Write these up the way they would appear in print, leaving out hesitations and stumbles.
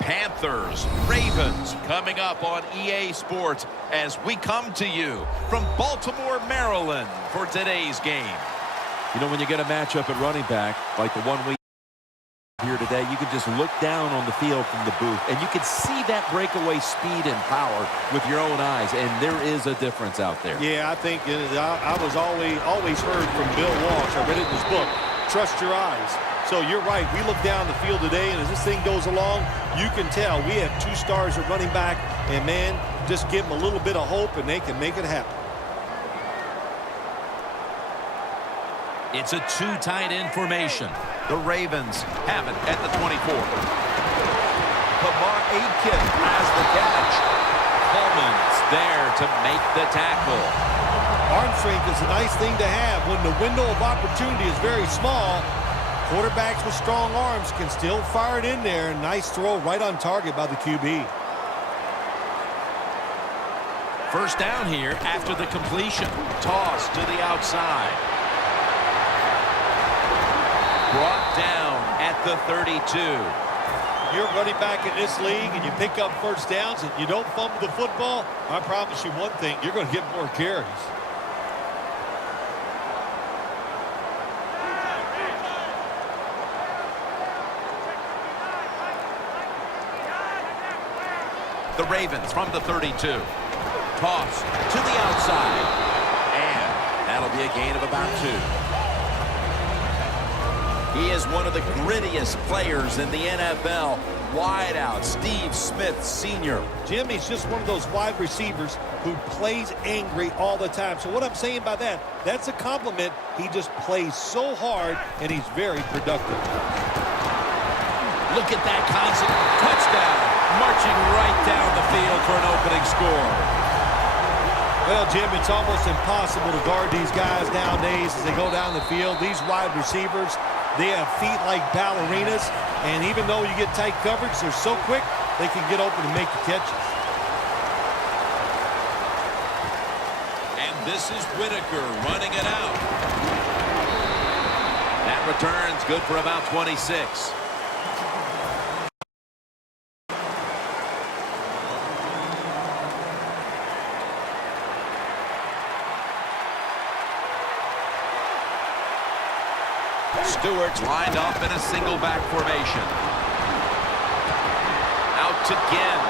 Panthers, Ravens coming up on EA Sports as we come to you from Baltimore, Maryland for today's game. You know, when you get a matchup at running back like the one we here today, you can just look down on the field from the booth and you can see that breakaway speed and power with your own eyes, and there is a difference out there. Yeah, I think I was always heard from Bill Walsh. I read it in his book, trust your eyes. So you're right, we look down the field today, and as this thing goes along, you can tell we have two stars at running back, and man, just give them a little bit of hope and they can make it happen. It's a two tight end formation. The Ravens have it at the 24. Lamar Aitken has the catch. Coleman's there to make the tackle. Arm strength is a nice thing to have when the window of opportunity is very small. Quarterbacks with strong arms can still fire it in there. Nice throw right on target by the QB. First down here after the completion. Toss to the outside. Brought down at the 32. You're running back in this league and you pick up first downs and you don't fumble the football, I promise you one thing, you're going to get more carries. The Ravens from the 32. Toss to the outside. And that'll be a gain of about 2. He is one of the grittiest players in the NFL. Wide out, Steve Smith Sr. Jim, he's just one of those wide receivers who plays angry all the time. So what I'm saying by that, that's a compliment. He just plays so hard, and he's very productive. Look at that concept. Touchdown. Marching right down the field for an opening score. Well, Jim, it's almost impossible to guard these guys nowadays as they go down the field. These wide receivers, they have feet like ballerinas, and even though you get tight coverage, they're so quick, they can get open and make the catches. And this is Whitaker running it out. That return's good for about 26. Stewart's lined up in a single back formation. Out to Ginn.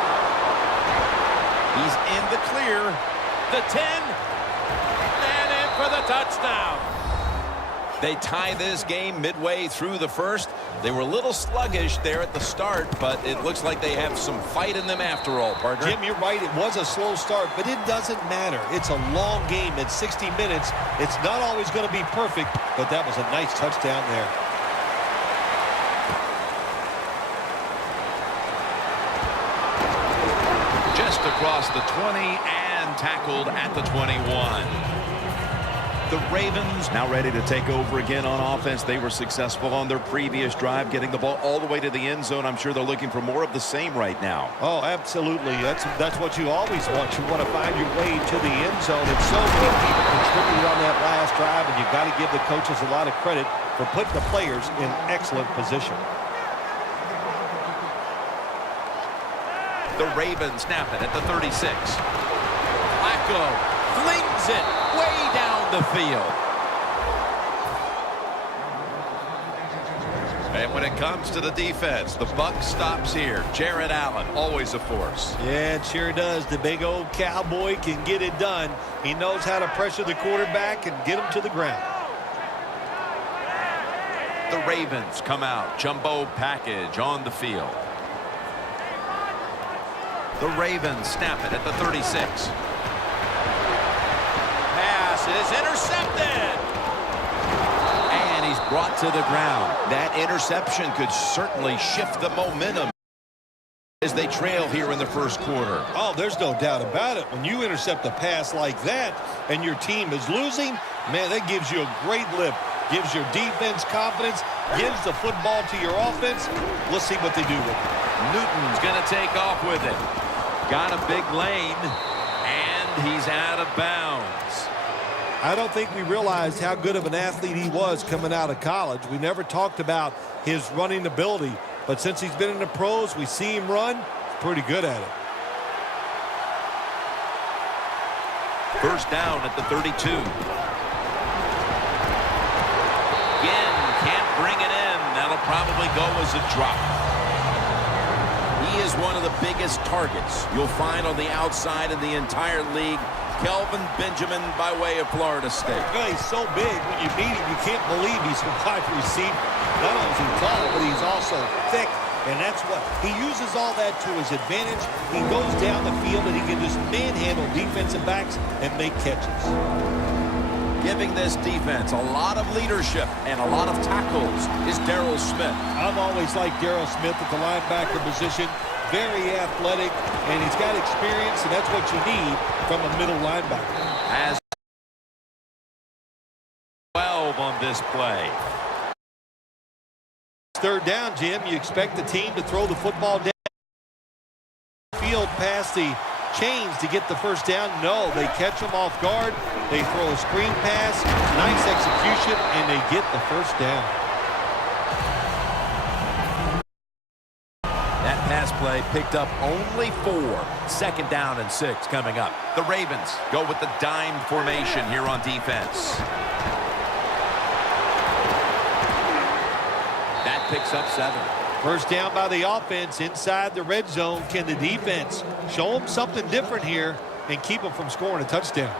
He's in the clear. The 10. And in for the touchdown. They tie this game midway through the first. They were a little sluggish there at the start, but it looks like they have some fight in them after all, partner. Jim, you're right. It was a slow start, but it doesn't matter. It's a long game at 60 minutes. It's not always going to be perfect, but that was a nice touchdown there. Just across the 20 and tackled at the 21. The Ravens now ready to take over again on offense. They were successful on their previous drive, getting the ball all the way to the end zone. I'm sure they're looking for more of the same right now. Oh, absolutely. That's what you always want. You want to find your way to the end zone. And so many people contributed on that last drive, and you've got to give the coaches a lot of credit for putting the players in excellent position. The Ravens snap it at the 36. Flacco flings it way down the field. And when it comes to the defense, the buck stops here. Jared Allen, always a force. Yeah, it sure does. The big old cowboy can get it done. He knows how to pressure the quarterback and get him to the ground. The Ravens come out. Jumbo package on the field. The Ravens snap it at the 36. Pass is intercepted. And he's brought to the ground. That interception could certainly shift the momentum as they trail here in the first quarter. Oh, there's no doubt about it. When you intercept a pass like that and your team is losing, man, that gives you a great lift. Gives your defense confidence, gives the football to your offense. Let's see what they do with it. Newton's going to take off with it. Got a big lane, and he's out of bounds. I don't think we realized how good of an athlete he was coming out of college. We never talked about his running ability. But since he's been in the pros, we see him run. He's pretty good at it. First down at the 32. Again, can't bring it in. That'll probably go as a drop. He is one of the biggest targets you'll find on the outside in the entire league. Kelvin Benjamin by way of Florida State. He's so big. When you meet him, you can't believe he's a wide receiver. Not only is he tall, but he's also thick. And that's what he uses all that to his advantage. He goes down the field and he can just manhandle defensive backs and make catches. Giving this defense a lot of leadership and a lot of tackles is Darryl Smith. I've always liked Darryl Smith at the linebacker position. Very athletic, and he's got experience, and that's what you need from a middle linebacker. Has 12 on this play. Third down, Jim. You expect the team to throw the football down field past the chains to get the first down. No, they catch them off guard. They throw a screen pass, nice execution, and they get the first down. That pass play picked up only 4. Second down and 6 coming up. The Ravens go with the dime formation here on defense. That picks up 7. First down by the offense inside the red zone. Can the defense show them something different here and keep them from scoring a touchdown?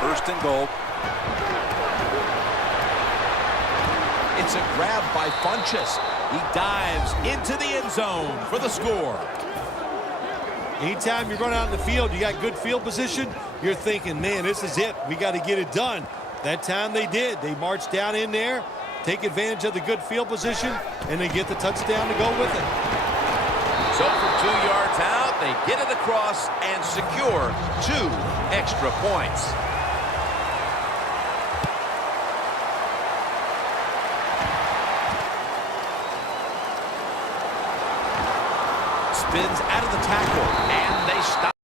First and goal. It's a grab by Funchess. He dives into the end zone for the score. Anytime you run out in the field, you got good field position, you're thinking, man, this is it. We got to get it done. That time they did. They marched down in there, take advantage of the good field position, and they get the touchdown to go with it. So from 2 yards out, they get it across and secure 2 extra points. Spins out of the tackle, and they stop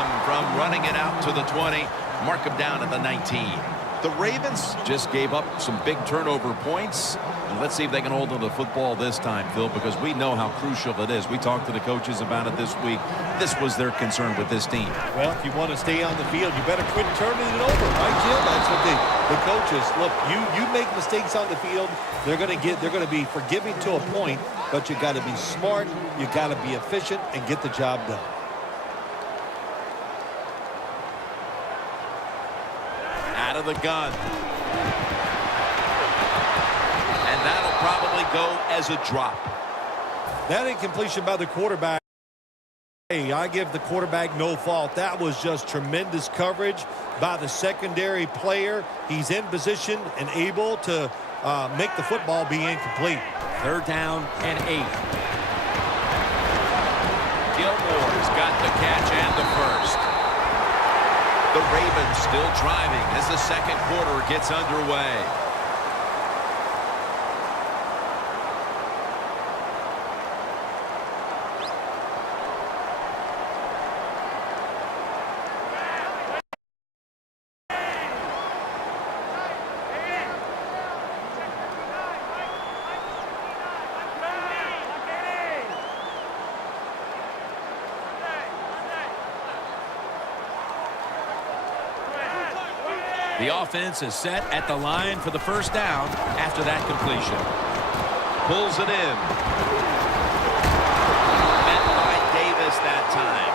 him from running it out to the 20. Mark him down at the 19. The Ravens just gave up some big turnover points. And let's see if they can hold on to the football this time, Phil, because we know how crucial it is. We talked to the coaches about it this week. This was their concern with this team. Well, if you want to stay on the field, you better quit turning it over, right, Jim? That's what the coaches look. You make mistakes on the field, they're going to be forgiving to a point, but you got to be smart, you got to be efficient, and get the job done. Out of the gun. And that'll probably go as a drop. That incompletion by the quarterback, hey, I give the quarterback no fault. That was just tremendous coverage by the secondary player. He's in position and able to make the football be incomplete. Third down and 8. Gilmore's got the catch and the first. The Ravens still driving as the second quarter gets underway. The offense is set at the line for the first down after that completion. Pulls it in. Met by Davis that time.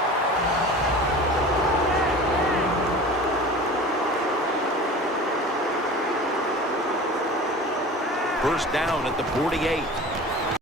First down at the 48.